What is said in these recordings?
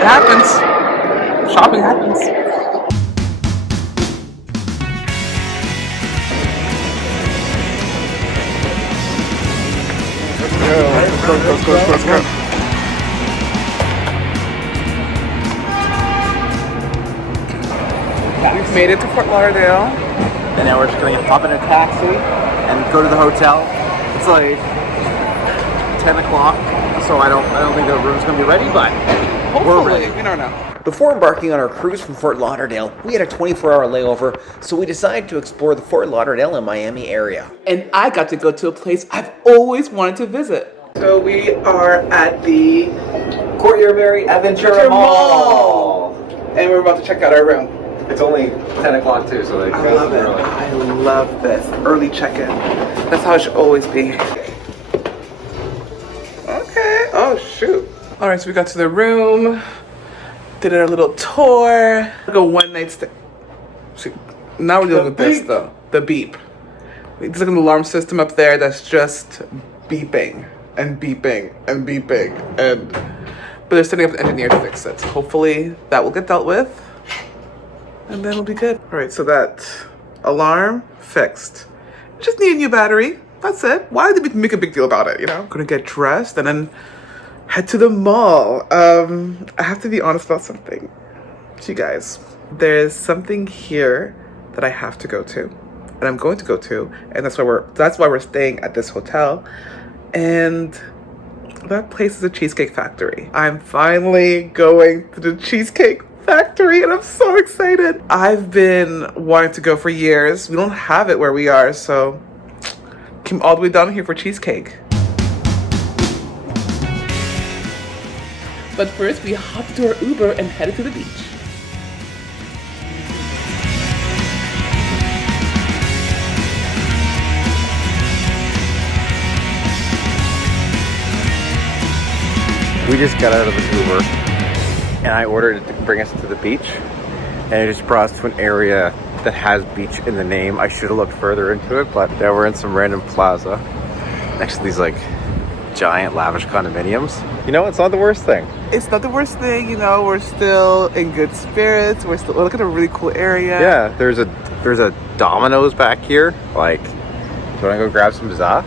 It happens. Shopping happens. Let's go. We've made it to Fort Lauderdale. And now we're just gonna hop in a taxi and go to the hotel. It's like 10 o'clock, so I don't think the room's gonna be ready, but we're ready. We don't know. Before embarking on our cruise from Fort Lauderdale, we had a 24-hour layover, so we decided to explore the Fort Lauderdale and Miami area. And I got to go to a place I've always wanted to visit. So we are at the Courtyard Mary Aventura Mall. And we're about to check out our room. It's only 10 o'clock too, so like I love it. I love this. Early check-in. That's how it should always be. Okay. Oh, shoot. All right, so we got to the room. Did our little tour. Like a one-night stay. So now we're dealing with this, though. The beep. There's like an alarm system up there that's just beeping and beeping and beeping. But they're setting up an engineer to fix it. Hopefully that will get dealt with. And then it'll be good. All right, so that alarm fixed. Just need a new battery. That's it. Why did we make a big deal about it, you know? Gonna get dressed and then head to the mall. I have to be honest about something to you guys. There's something here that I have to go to. And I'm going to go to. And that's why we're staying at this hotel. And that place is a Cheesecake Factory. I'm finally going to the Cheesecake Factory and I'm so excited. I've been wanting to go for years. We don't have it where we are, so came all the way down here for cheesecake. But first we hopped into our Uber and headed to the beach. We just got out of an Uber and I ordered it to bring us to the beach, and it just brought us to an area that has beach in the name. I should have looked further into it, but now we're in some random plaza next to these like giant lavish condominiums. You know, it's not the worst thing. It's not the worst thing, you know, we're still in good spirits. We're looking at a really cool area. Yeah, there's a Domino's back here. Like, do you want to go grab some pizza?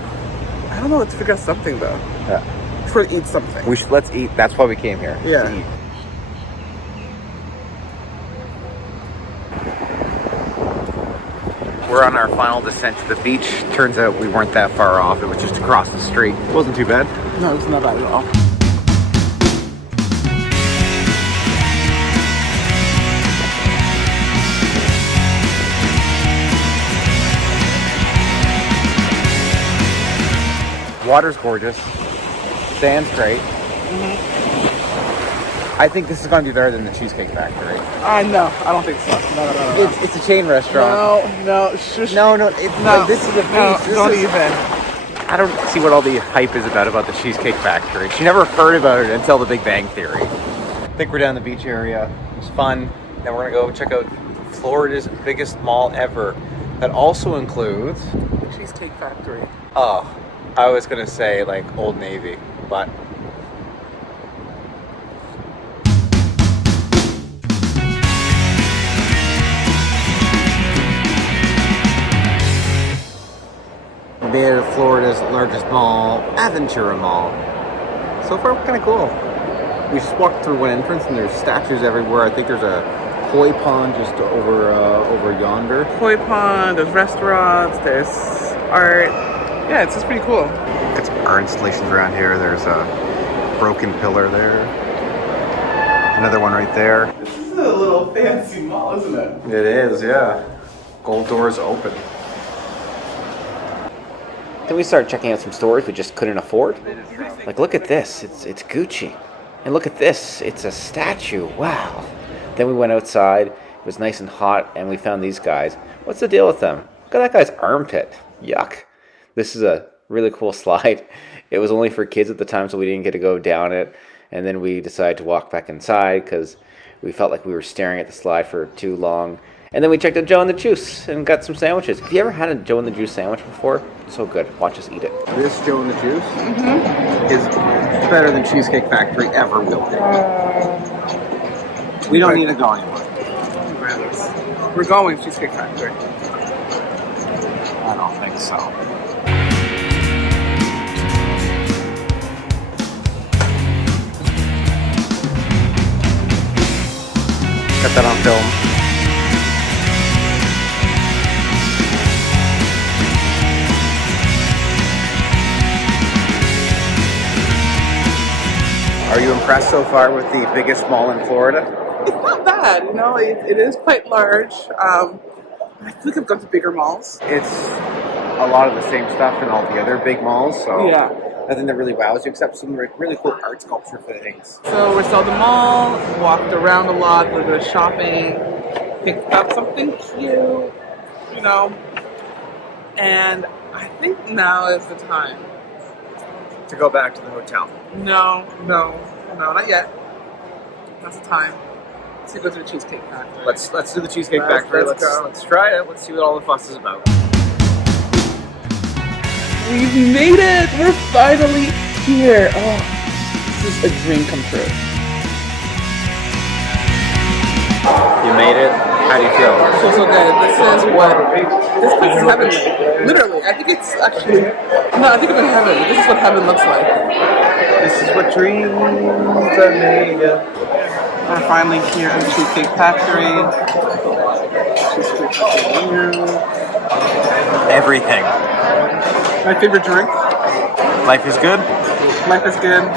I don't know, let's figure out something though. Yeah. For eat something. Let's eat. That's why we came here. Yeah. To eat. We're on our final descent to the beach. Turns out we weren't that far off. It was just across the street. It wasn't too bad. No, it's not bad at all. Water's gorgeous. Sand's great. I think this is going to be better than the Cheesecake Factory. No, I don't think so. No. It's a chain restaurant. No, shush. No, No, this is a beach. no, This don't is- even. I don't see what all the hype is about the Cheesecake Factory. She never heard about it until The Big Bang Theory. I think we're down the beach area. It was fun. Then we're gonna go check out Florida's biggest mall ever. That also includes... The Cheesecake Factory. Oh, I was gonna say like Old Navy, but... They're Florida's largest mall, Aventura Mall. So far, kind of cool. We just walked through one entrance and there's statues everywhere. I think there's a koi pond just over yonder. Koi pond, there's restaurants, there's art. Yeah, it's just pretty cool. Got some art installations around here. There's a broken pillar there. Another one right there. This is a little fancy mall, isn't it? It is, yeah. Gold doors open. Then we started checking out some stores we just couldn't afford. Like, look at this, it's Gucci. And look at this, it's a statue, wow. Then we went outside, it was nice and hot, and we found these guys. What's the deal with them? Look at that guy's armpit, yuck. This is a really cool slide. It was only for kids at the time, so we didn't get to go down it. And then we decided to walk back inside because we felt like we were staring at the slide for too long. And then we checked out Joe and the Juice and got some sandwiches. Have you ever had a Joe and the Juice sandwich before? So good. Watch us eat it. This Joe and the Juice is better than Cheesecake Factory ever will be. We don't need to go anywhere. We're going to Cheesecake Factory. I don't think so. Got that on film. Are you impressed so far with the biggest mall in Florida? It's not bad, you know. It is quite large. I think I've gone to bigger malls. It's a lot of the same stuff in all the other big malls, so Yeah. nothing that really wows you except some really cool art sculpture things. So we saw the mall, walked around a lot, a little bit of shopping, picked up something cute, you know. And I think now is the time. To go back to the hotel. No, not yet. That's the time to go to the Cheesecake Factory. Let's do the Cheesecake Factory. Let's go. Let's try it. Let's see what all the fuss is about. We've made it! We're finally here! Oh, this is a dream come true. You made it. How do you feel? So good. This place is heavenly. Literally, I think it's actually, no, I think I'm in heaven. This is what heaven looks like. This is what dreams are made of. We're finally here at the Cheesecake Factory. Cheesecake Factory. Everything. My favorite drink. Life is good. Life is good.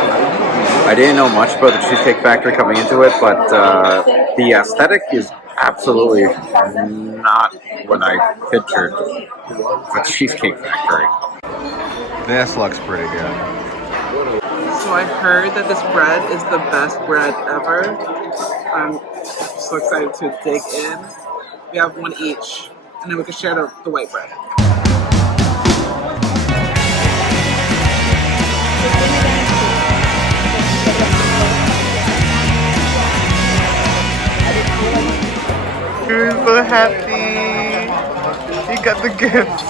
I didn't know much about the Cheesecake Factory coming into it, but the aesthetic is absolutely not what I pictured. The Cheesecake Factory. This looks pretty good. So I heard that this bread is the best bread ever. I'm so excited to dig in. We have one each, and then we can share the white bread. You're so happy. You got the gifts.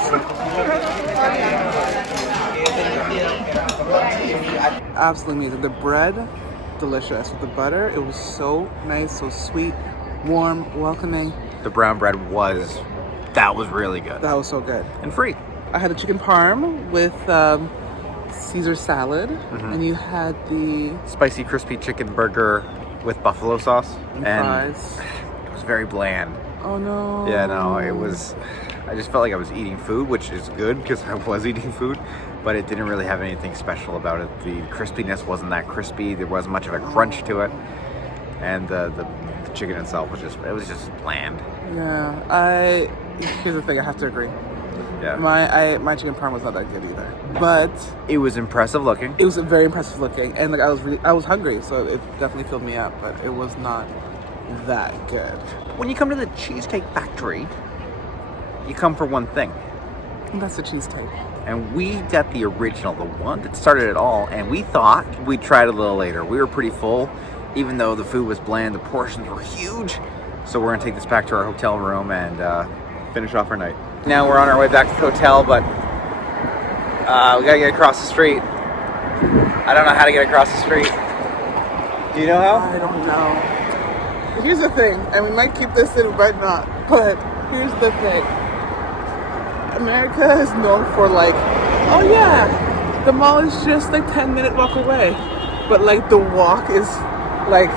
Absolutely amazing. The bread, delicious. With the butter, it was so nice, so sweet, warm, welcoming. The brown bread was really good. That was so good. And free. I had a chicken parm with Caesar salad, and you had the Spicy crispy chicken burger with buffalo sauce. and fries. It was very bland. Oh no. Yeah, no, it was. I just felt like I was eating food, which is good because I was eating food, but it didn't really have anything special about it. The crispiness wasn't that crispy. There wasn't much of a crunch to it, and the chicken itself was just bland. Yeah, here's the thing. I have to agree. Yeah, My chicken parm was not that good either, but it was impressive looking. it was very impressive looking, and like I was hungry, so it definitely filled me up. But it was not that good. When you come to the Cheesecake Factory, you come for one thing. And that's the cheesecake. And we got the original, the one that started it all, and we thought we'd try it a little later. We were pretty full, even though the food was bland, the portions were huge. So we're gonna take this back to our hotel room and finish off our night. Now we're on our way back to the hotel, but we gotta get across the street. I don't know how to get across the street. Do you know how? I don't know. Here's the thing, and we might keep this in, we might not. But here's the thing. America is known for like, oh yeah, the mall is just like 10-minute walk away. But like the walk is like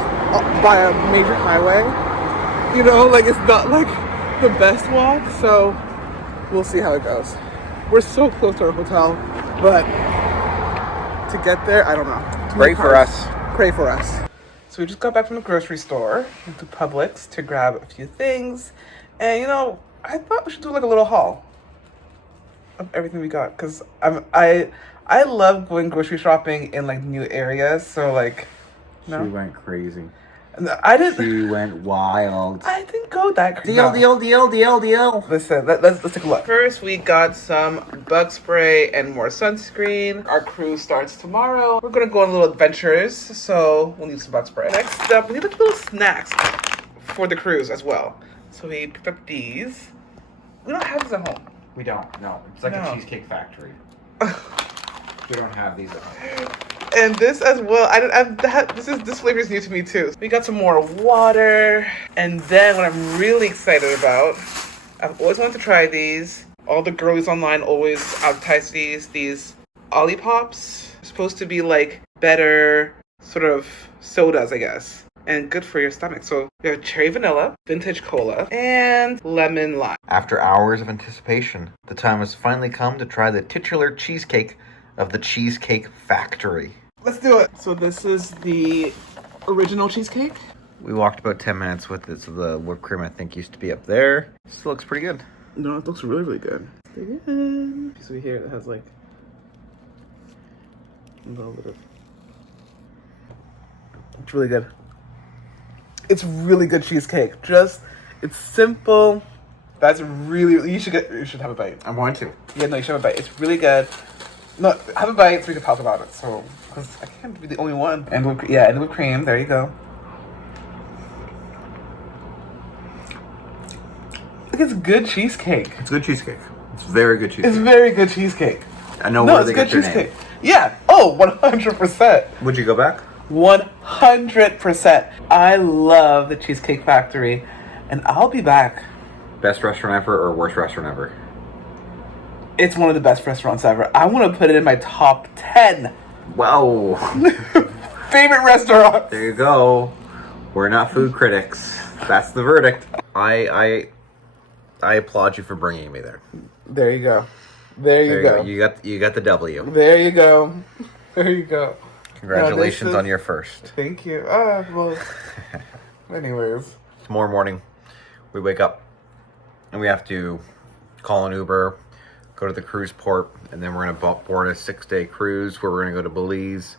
by a major highway. You know, like it's not like the best walk. So we'll see how it goes. We're so close to our hotel, but to get there, I don't know. Pray for us. Pray for us. So we just got back from the grocery store into Publix to grab a few things. And you know, I thought we should do like a little haul of everything we got, because I love going grocery shopping in like new areas. So like, no, She went crazy. I didn't. She went wild. I didn't go that crazy. Deal. Listen, let's take a look. First, we got some bug spray and more sunscreen. Our cruise starts tomorrow. We're gonna go on little adventures, so we'll need some bug spray. Next up, we need like little snacks for the cruise as well. So we picked up these. We don't have these at home. We don't. No, it's like No. a Cheesecake Factory. We don't have these at home. And this as well. This flavor is new to me too. We got some more water, and then what I'm really excited about, I've always wanted to try these. All the girlies online always advertise these Ollipops. Supposed to be like better sort of sodas, I guess, and good for your stomach. So we have cherry vanilla, vintage cola, and lemon lime. After hours of anticipation, the time has finally come to try the titular cheesecake of the Cheesecake Factory. Let's do it. So this is the original cheesecake. We walked about 10 minutes with it, so the whipped cream I think used to be up there. Still looks pretty good. No, it looks really, really good. Good. So here it has like a little bit of. It's really good. It's really good cheesecake. It's simple. That's really. You should have a bite. I'm going to. Yeah, no, you should have a bite. It's really good. No, have a bite so we can talk about it. So, because I can't be the only one. And and the whipped cream. There you go. It's good cheesecake. It's good cheesecake. It's very good cheesecake. It's very good cheesecake. I know No, where it's they good get their cheesecake. name. Yeah. Oh, 100%. Would you go back? 100%. I love the Cheesecake Factory, and I'll be back. Best restaurant ever or worst restaurant ever? It's one of the best restaurants ever. I want to put it in my top 10 Whoa. favorite restaurants. There you go. We're not food critics. That's the verdict. I applaud you for bringing me there. There you go. There you go. You got the W. There you go. There you go. Congratulations on your first. Thank you. Well, anyways. Tomorrow morning, we wake up and we have to call an Uber, go to the cruise port, and then we're going to board a 6-day cruise where we're going to go to Belize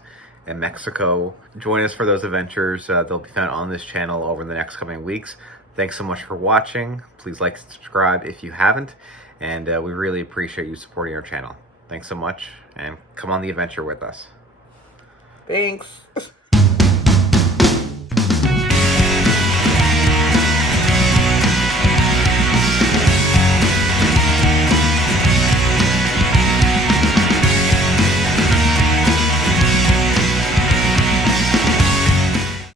and Mexico. Join us for those adventures. They'll be found on this channel over the next coming weeks. Thanks so much for watching. Please like and subscribe if you haven't. And we really appreciate you supporting our channel. Thanks so much, and come on the adventure with us. Thanks.